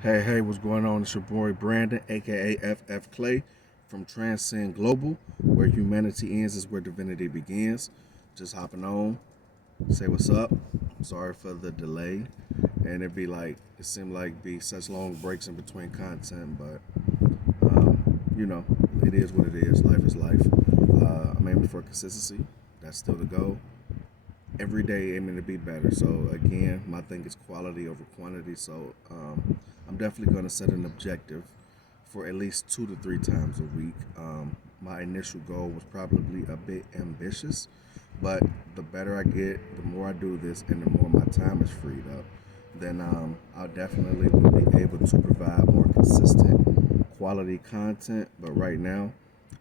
Hey, what's going on? It's your boy Brandon, aka FFCLAY, from Transcend Global, where humanity ends is where divinity begins. Just hopping on, say what's up. Sorry for the delay, and it seemed like be such long breaks in between content, but you know, it is what it is. Life is life. I'm aiming for consistency. That's still the goal. Every day aiming to be better. So again, my thing is quality over quantity. So I'm definitely going to set an objective for at least 2 to 3 times a week. My initial goal was probably a bit ambitious, but the better I get, the more I do this, and the more my time is freed up, then I'll definitely be able to provide more consistent quality content. But right now,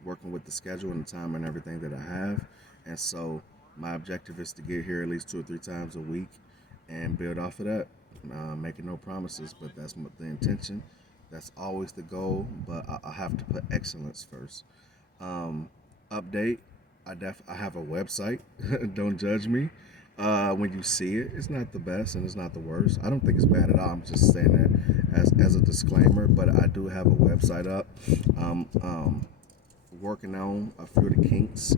working with the schedule and the time and everything that I have, and so my objective is to get here at least 2 or 3 times a week and build off of that. Making no promises, but that's the intention. That's always the goal, but I have to put excellence first. Um, Update. I have a website. Don't judge me. When you see it, it's not the best and it's not the worst. I don't think it's bad at all. I'm just saying that as a disclaimer. But I do have a website up. Working on a few of the kinks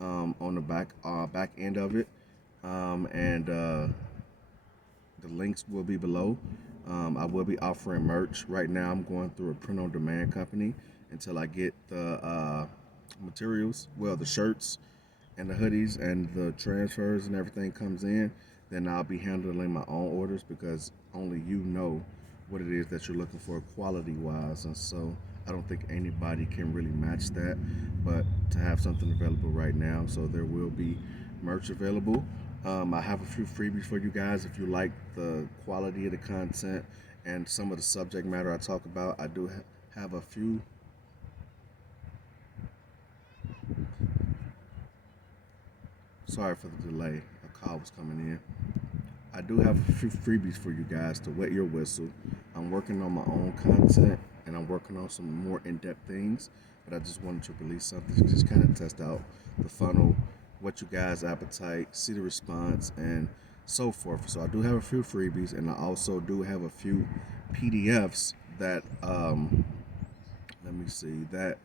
on the back end of it, and the links will be below. I will be offering merch. Right now, I'm going through a print on demand company until I get the materials, well, the shirts and the hoodies and the transfers and everything comes in. Then I'll be handling my own orders because only you know what it is that you're looking for quality wise. And so I don't think anybody can really match that. But to have something available right now, so there will be merch available. I have a few freebies for you guys if you like the quality of the content and some of the subject matter I talk about. I do have a few. Sorry for the delay. A call was coming in. I do have a few freebies for you guys to wet your whistle. I'm working on my own content and I'm working on some more in-depth things, but I just wanted to release something to just kind of test out the funnel, what you guys' appetite, see the response, and so forth. So I do have a few freebies, and I also do have a few PDFs that let me see that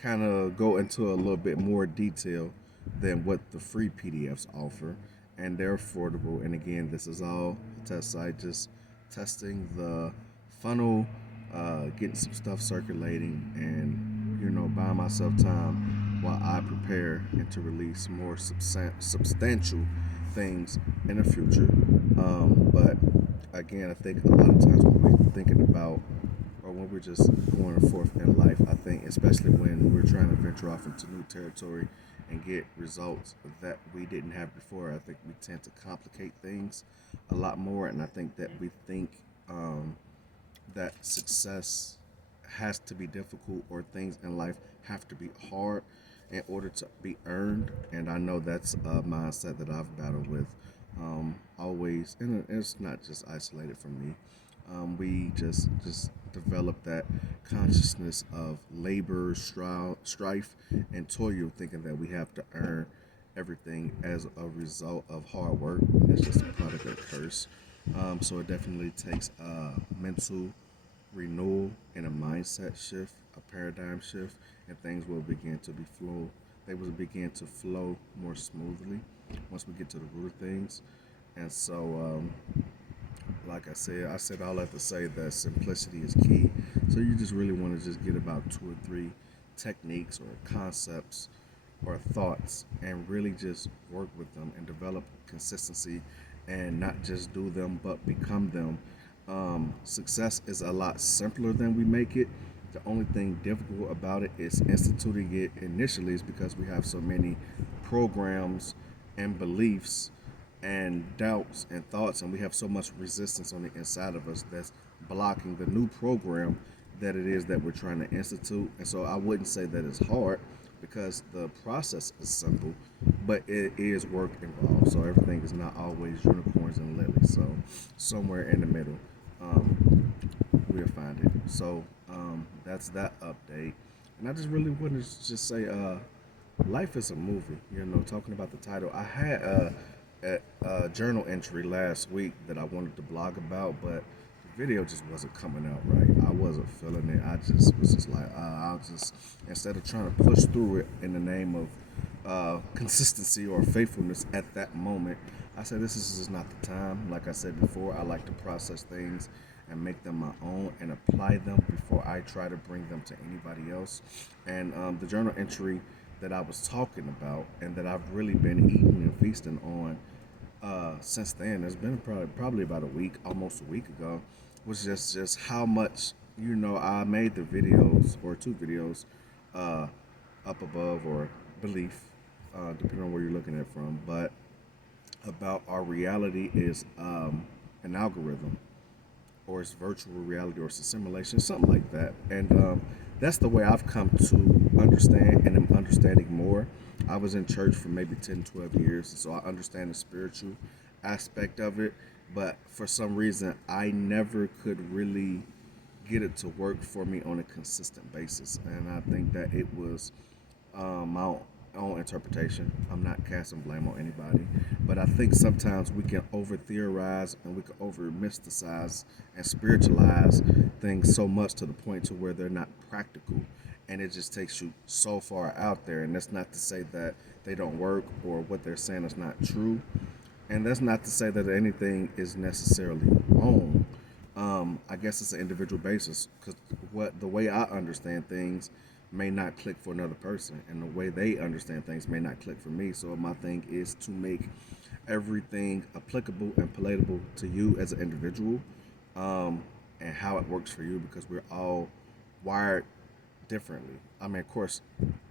kind of go into a little bit more detail than what the free PDFs offer, and they're affordable. And again, this is all a test site, just testing the funnel, getting some stuff circulating, and buying myself time while I prepare and to release more substantial things in the future. But again, I think a lot of times when we're thinking about or when we're just going forth in life, I think, especially when we're trying to venture off into new territory and get results that we didn't have before, I think we tend to complicate things a lot more. And I think that we think that success has to be difficult or things in life have to be hard in order to be earned. And I know that's a mindset that I've battled with always, and it's not just isolated from me. We just develop that consciousness of labor, strife, and toil, thinking that we have to earn everything as a result of hard work. And that's just a product of curse. So it definitely takes a mental renewal and a mindset shift, a paradigm shift, and things will begin to be flow. They will begin to flow more smoothly once we get to the root of things. And so, like I said all that to say that simplicity is key. So you just really want to just get about 2 or 3 techniques or concepts or thoughts and really just work with them and develop consistency and not just do them but become them. Success is a lot simpler than we make it. The only thing difficult about it is instituting it initially is because we have so many programs and beliefs and doubts and thoughts, and we have so much resistance on the inside of us that's blocking the new program that it is that we're trying to institute. And so I wouldn't say that it's hard because the process is simple, but it is work involved. So everything is not always unicorns and lilies. So somewhere in the middle, we'll find it. So that's that update. And I just really wanted to just say, life is a movie. Talking about the title, I had a journal entry last week that I wanted to blog about, but video just wasn't coming out right. I wasn't feeling it. I just was just like, I'll just, instead of trying to push through it in the name of consistency or faithfulness at that moment, I said, this is just not the time. Like I said before, I like to process things and make them my own and apply them before I try to bring them to anybody else. And the journal entry that I was talking about and that I've really been eating and feasting on since then, it's been probably about a week, almost a week ago, was just how much I made the videos or two videos uh, up above or belief, depending on where you're looking at it from, but about our reality is an algorithm or it's virtual reality or it's a simulation, something like that. And that's the way I've come to understand and am understanding more. I was in church for maybe 10, 12 years, so I understand the spiritual aspect of it. But for some reason, I never could really get it to work for me on a consistent basis. And I think that it was my own interpretation. I'm not casting blame on anybody, but I think sometimes we can over theorize and we can over mysticize and spiritualize things so much to the point to where they're not practical, and it just takes you so far out there. And that's not to say that they don't work or what they're saying is not true, and that's not to say that anything is necessarily wrong. I guess it's an individual basis because what the way I understand things may not click for another person, and the way they understand things may not click for me. So my thing is to make everything applicable and palatable to you as an individual, and how it works for you because we're all wired differently. I mean, of course,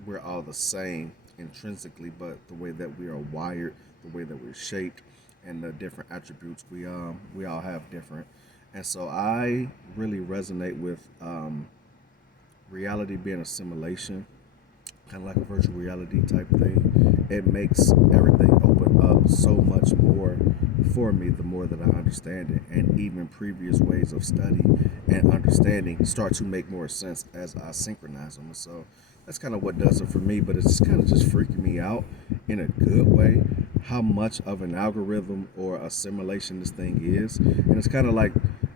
we're all the same intrinsically, but the way that we are wired, the way that we're shaped, and the different attributes we all have different. And so I really resonate with reality being a simulation, kind of like a virtual reality type thing. It makes everything open up so much more for me the more that I understand it, and even previous ways of study and understanding start to make more sense as I synchronize them. So that's kind of what does it for me, but it's just kind of just freaking me out in a good way how much of an algorithm or a simulation this thing is. And it's kind of like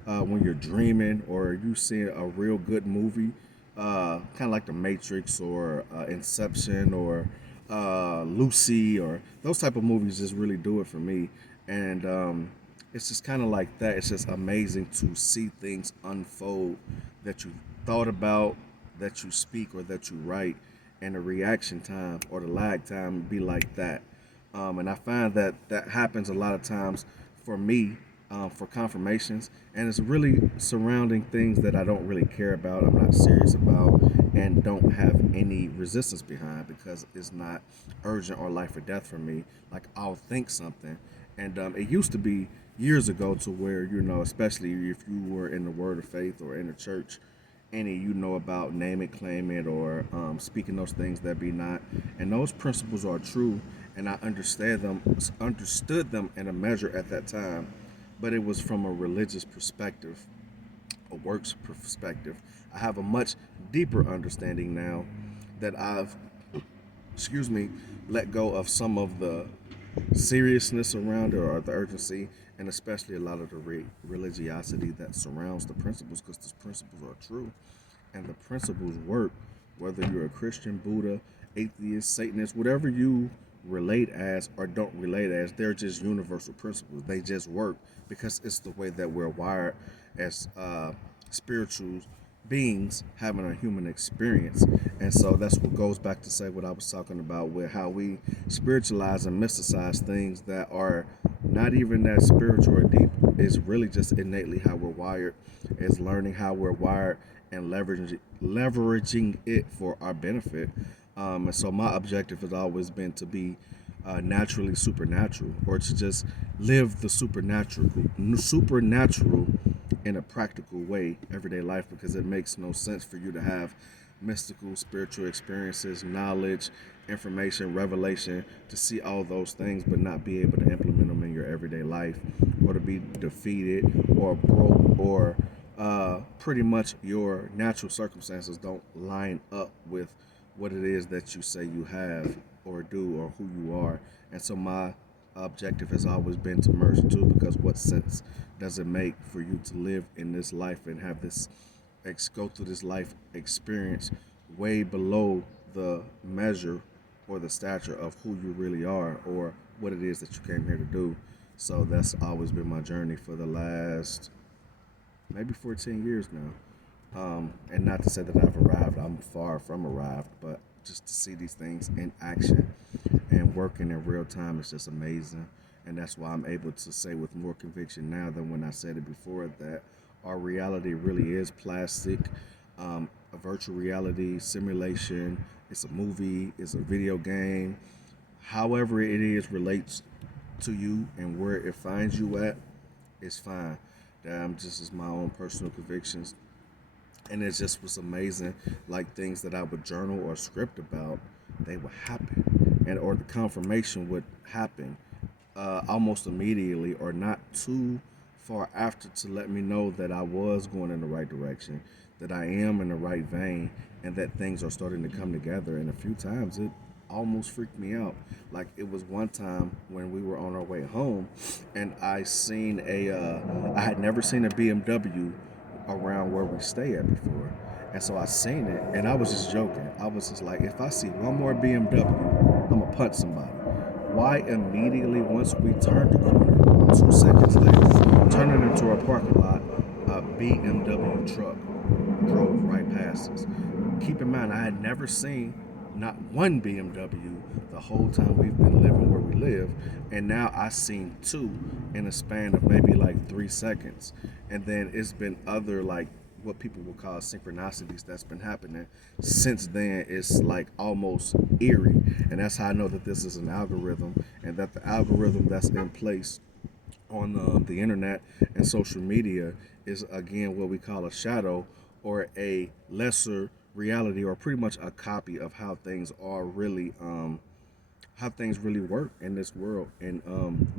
when you're dreaming or you see a real good movie, kind of like The Matrix or Inception or Lucy or those type of movies just really do it for me. And it's just kind of like that. It's just amazing to see things unfold that you thought about, that you speak or that you write, and the reaction time or the lag time be like that. And I find that that happens a lot of times for me, for confirmations, and it's really surrounding things that I don't really care about, I'm not serious about, and don't have any resistance behind because it's not urgent or life or death for me. Like I'll think something, and it used to be years ago to where especially if you were in the Word of Faith or in the church, any about name it, claim it, or speaking those things that be not, and those principles are true, and I understood them in a measure at that time, but it was from a religious perspective, a works perspective. I have a much deeper understanding now that I've, excuse me, let go of some of the seriousness around it or the urgency, and especially a lot of the religiosity that surrounds the principles, because the principles are true and the principles work, whether you're a Christian, Buddha, atheist, Satanist, whatever you relate as or don't relate as, they're just universal principles. They just work because it's the way that we're wired as spiritual beings having a human experience. And so that's what goes back to say what I was talking about with how we spiritualize and mysticize things that are not even that spiritual or deep. Is really just innately how we're wired, is learning how we're wired and leveraging it for our benefit. And so my objective has always been to be naturally supernatural, or to just live the supernatural in a practical way, everyday life, because it makes no sense for you to have mystical, spiritual experiences, knowledge, information, revelation, to see all those things but not be able to implement them in your everyday life, or to be defeated or broke, or pretty much your natural circumstances don't line up with what it is that you say you have or do or who you are. And so my objective has always been to merge the two, because what sense does it make for you to live in this life and have this go through this life experience way below the measure or the stature of who you really are or what it is that you came here to do. So that's always been my journey for the last maybe 14 years now. And not to say that I've arrived, I'm far from arrived, but just to see these things in action and working in real time is just amazing. And that's why I'm able to say with more conviction now than when I said it before that our reality really is plastic, a virtual reality simulation. It's a movie, it's a video game. However, it is relates to you and where it finds you at, it's fine. That I'm just as my own personal convictions, and it just was amazing. Like things that I would journal or script about, they would happen, and or the confirmation would happen almost immediately, or not too far after, to let me know that I was going in the right direction, that I am in the right vein, and that things are starting to come together. And a few times it almost freaked me out. Like it was one time when we were on our way home, and I had never seen a BMW around where we stay at before. And so I seen it, and I was just joking. I was just like, if I see one more BMW, I'm gonna punch somebody. Why immediately once we turned the corner, 2 seconds later, turning into a parking lot, a BMW truck drove right past us. Keep in mind, I had never seen not one BMW the whole time we've been living where we live, and now I seen two in a span of maybe like 3 seconds. And then it's been other like what people will call synchronicities that's been happening since then. It's like almost eerie, and that's how I know that this is an algorithm, and that the algorithm that's in place on the internet and social media is again what we call a shadow or a lesser reality, or pretty much a copy of how things are really how things really work in this world and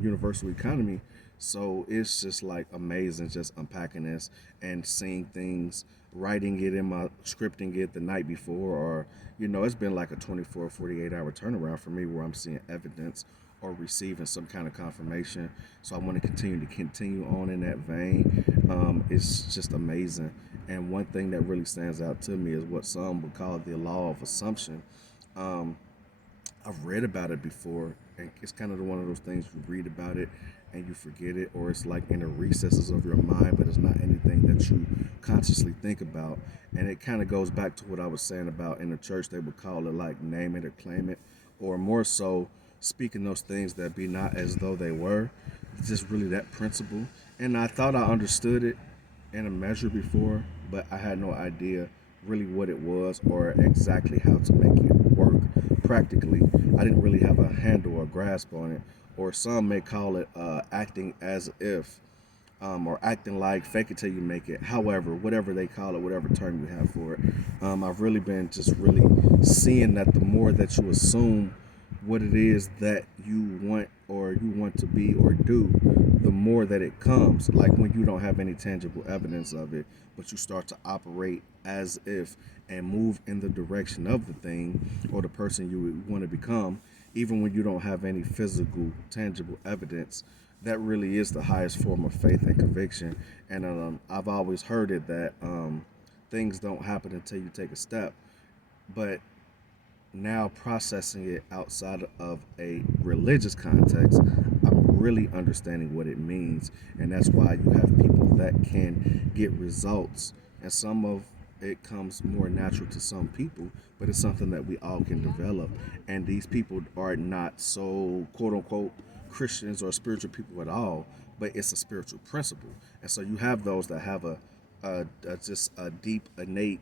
universal economy. So it's just like amazing just unpacking this and seeing things, writing it in my scripting it the night before, or it's been like a 24 48 hour turnaround for me where I'm seeing evidence or receiving some kind of confirmation. So I want to continue on in that vein. It's just amazing. And one thing that really stands out to me is what some would call the law of assumption. Um, I've read about it before, and it's kind of one of those things you read about it and you forget it, or it's like in the recesses of your mind, but it's not anything that you consciously think about. And it kind of goes back to what I was saying about in the church, they would call it like name it or claim it, or more so speaking those things that be not as though they were. It's just really that principle. And I thought I understood it in a measure before, but I had no idea really what it was or exactly how to make it work practically. I didn't really have a handle or grasp on it, or some may call it acting as if, or acting like, fake it till you make it. However, whatever they call it, whatever term you have for it, I've really been just really seeing that the more that you assume what it is that you want or you want to be or do, the more that it comes. Like when you don't have any tangible evidence of it, but you start to operate as if and move in the direction of the thing or the person you would want to become, even when you don't have any physical, tangible evidence. That really is the highest form of faith and conviction. And I've always heard it that things don't happen until you take a step. But now processing it outside of a religious context, I'm really understanding what it means. And that's why you have people that can get results. And some of it comes more natural to some people, but it's something that we all can develop. And these people are not so quote unquote Christians or spiritual people at all, but it's a spiritual principle. And so you have those that have a just a deep, innate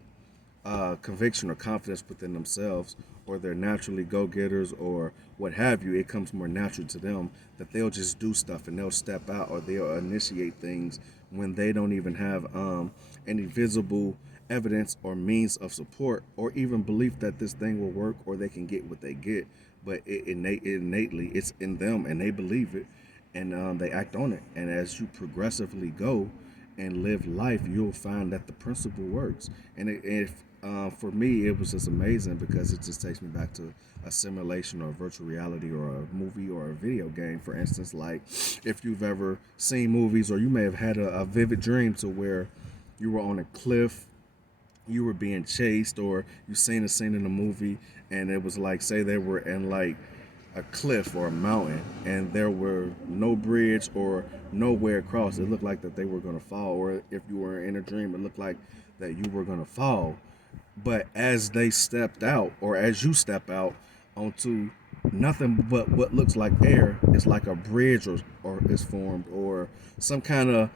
conviction or confidence within themselves, or they're naturally go-getters or what have you. It comes more natural to them that they'll just do stuff and they'll step out or they'll initiate things when they don't even have any visible evidence or means of support or even belief that this thing will work or they can get what they get. But innately it's in them and they believe it, and they act on it. And as you progressively go and live life, you'll find that the principle works. And if for me, it was just amazing because it just takes me back to a simulation or virtual reality or a movie or a video game. For instance, like if you've ever seen movies or you may have had a vivid dream to where you were on a cliff, you were being chased, or you seen a scene in a movie and it was like, say they were in like a cliff or a mountain and there were no bridge or nowhere across. It looked like that they were going to fall. Or if you were in a dream, it looked like that you were going to fall. But as they stepped out, or as you step out onto nothing but what looks like air, it's like a bridge or is formed, or some kind of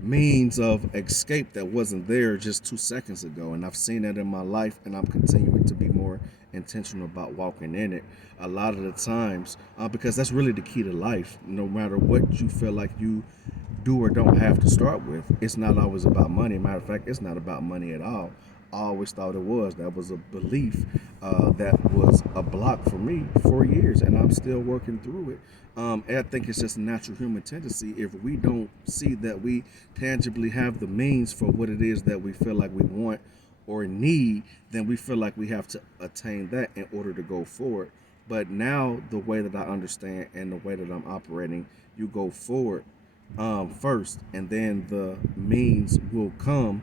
means of escape that wasn't there just 2 seconds ago. And I've seen that in my life, and I'm continuing to be more intentional about walking in it a lot of the times, because that's really the key to life. No matter what you feel like you do or don't have to start with, it's not always about money. Matter of fact, it's not about money at all. I always thought it was. That was a belief that was a block for me for years, and I'm still working through it. And I think it's just a natural human tendency. If we don't see that we tangibly have the means for what it is that we feel like we want or need, then we feel like we have to attain that in order to go forward. But now, the way that I understand and the way that I'm operating, you go forward first, and then the means will come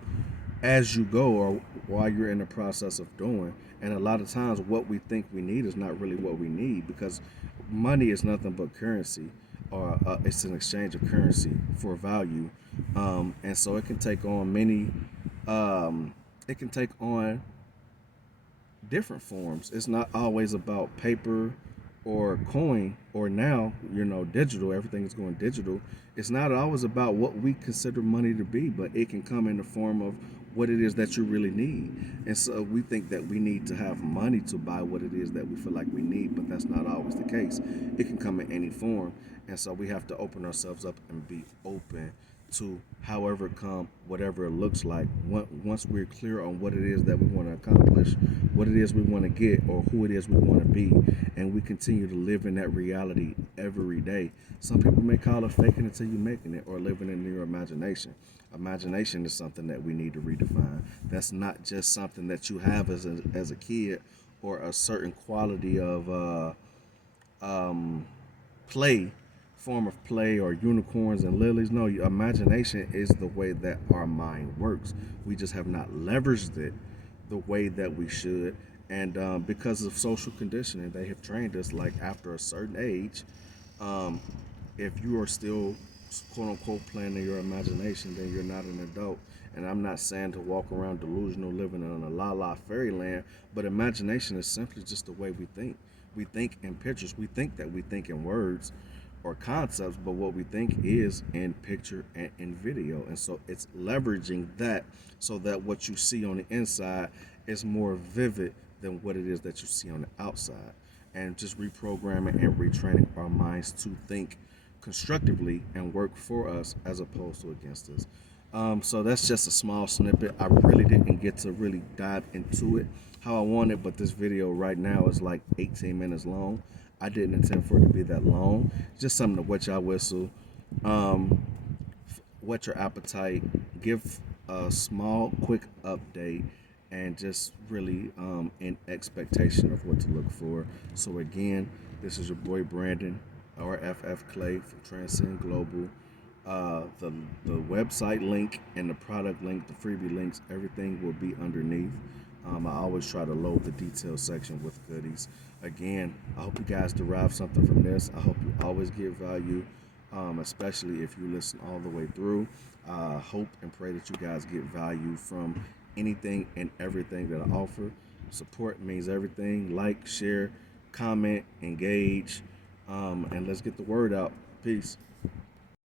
as you go or while you're in the process of doing. And a lot of times, what we think we need is not really what we need, because money is nothing but currency, or it's an exchange of currency for value. And so it can take on many, it can take on different forms. It's not always about paper or coin, or now, digital. Everything is going digital. It's not always about what we consider money to be, but it can come in the form of what it is that you really need. And so we think that we need to have money to buy what it is that we feel like we need, but that's not always the case. It can come in any form. And so we have to open ourselves up and be open to however it come, whatever it looks like. Once we're clear on what it is that we want to accomplish, what it is we want to get, or who it is we want to be, and we continue to live in that reality every day. Some people may call it faking it till you're making it, or living in your imagination. Imagination is something that we need to redefine. That's not just something that you have as a kid, or a certain quality of play, form of play, or unicorns and lilies. No, imagination is the way that our mind works. We just have not leveraged it the way that we should. And because of social conditioning, they have trained us like after a certain age, um, if you are still quote unquote playing in your imagination, then you're not an adult. And I'm not saying to walk around delusional, living in a la la fairyland, but imagination is simply just the way we think. We think in pictures. We think that we think in words or concepts, but what we think is in picture and in video. And so it's leveraging that so that what you see on the inside is more vivid than what it is that you see on the outside. And just reprogramming and retraining our minds to think constructively and work for us as opposed to against us. So that's just a small snippet. I really didn't get to really dive into it how I wanted, but this video right now is like 18 minutes long. I didn't intend for it to be that long. Just something to wet your whistle, um, whet your appetite, give a small, quick update, and just really in expectation of what to look for. So again, this is your boy Brandon, or FFCLAY from Transcend Global. The website link and the product link, the freebie links, everything will be underneath. I always try to load the details section with goodies. Again, I hope you guys derive something from this. I hope you always get value, especially if you listen all the way through. I hope and pray that you guys get value from anything and everything that I offer. Support means everything. Like, share, comment, engage, and let's get the word out. Peace.